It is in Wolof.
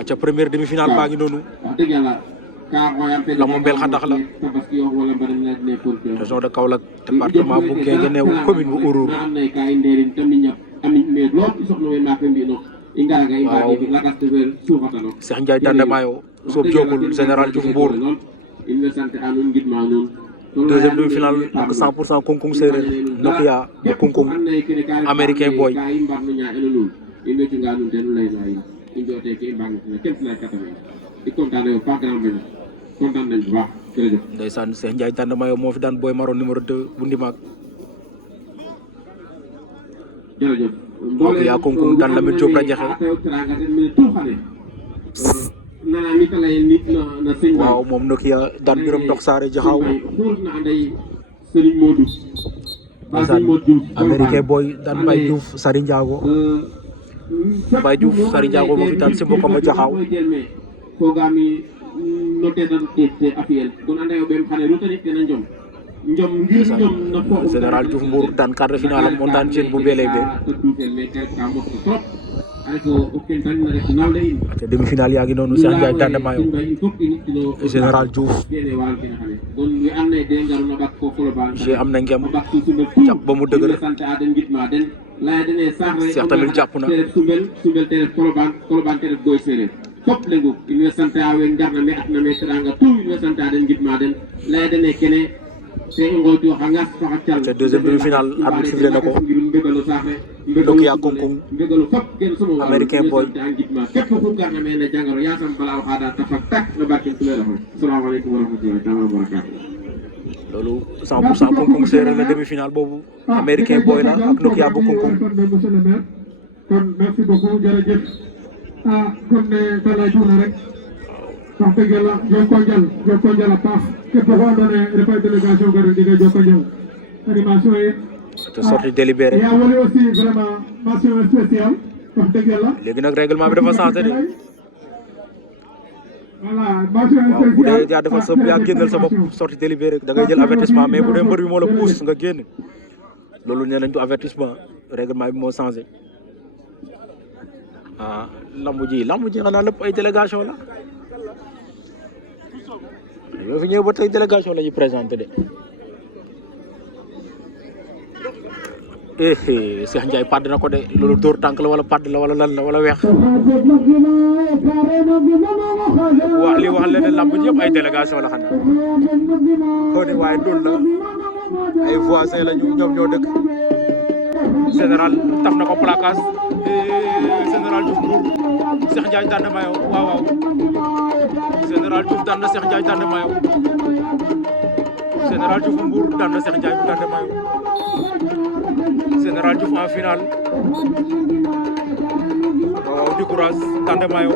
aca première demi-finale baa ngi noonu la moom bel xandax la région de Kaolack département bu Guinguinéo commune bu Ourour waaw Cheikh Ndiaye Tande Mayo soob jogul général Diouf Mbour deuxième demi-finale ak 100% Kungkung séeréer Nokia bu Kungkung américain boy ndeysaan Cheikh Ndiaye Tande Mayo moo fi daan Boy Maroon numéro 2 bu Ndimaag Nokia Kungkung daan Lamine Diop Radiakhé waaw moom Nokia daan Biram Ndox Saare Jaxaaw ndeysaan américain boy daan Baye Diouf Sari Ndiago Baye Diouf Sari Ndiago moo fi daan Simbo Kama Jaxaaw général Diouf Mbour daan quart de finale am moom daan Diène bu Bélé be te demi-finale yaa ngi noonu Cheikh Ndiaye Tande Mayo général Diouf je am na ngem jàpp ba mu dëgër Cheikh tamit jàpp na fop lengu in way sant a we ngarna me atna me teranga tout in way sant a den ngidma den laya dene kene te i ngooytooxa ngas fa xa cal te deuxième demi-finale arbitre sifflé na ko mbegalo saaxe Nokia Kungkung mbegalo fop ken somo wa américain boy a ngidma képp ku garna me na jangaro yasam bala o xaada ta fak tak no barke tuleera fa salaamaaleykum wa rahmatullahi taala wa barakatuh loolu 100% Kungkung séeréer la demi-finale boobu américain boy la ak Nokia bu Kungkung kon merci beaucoup jërëjëf kon ne tala juuna rek wax dëgg yàlla joko njal a paax képp ko andoona yee refay délégation gar jega joko njal animation ye te sortie délibérée yaa wali aussi vraiment mention spéciale wax dëgg yàlla léegi nag règlement bi dafa changé de voilà mention waaw bu spéciale dee yaa defal sa yaa génnal sa bopp sortie délibérée da ngay jël avertissement mais bu dee mbër bi moo la pousse nga génn loolu nee nañ du avertissement règlement bi moo changé ah lambu ji xanaa lépp ay délégation la yoo fi ñëw ba tey délégation la ñuy présenté de Cheikh Ndiaye padd na ko de loolu dóor tànk la wala padd la wala lan la wala weex wax li wax leen ne lamb ji yëpp ay délégation la xanaa xaw ne waaye dul la ay voisins la ñu ñoom ñoo dëkk général taf na ko placage général Diouf Mbour Cheikh Ndiaye Tande Mayo waaw waaw général Diouf daan na Cheikh Ndiaye Tande Mayo général Diouf Mbour daan na Cheikh Ndiaye Tande Mayo général Diouf en finale waaw di courage Tande Mayo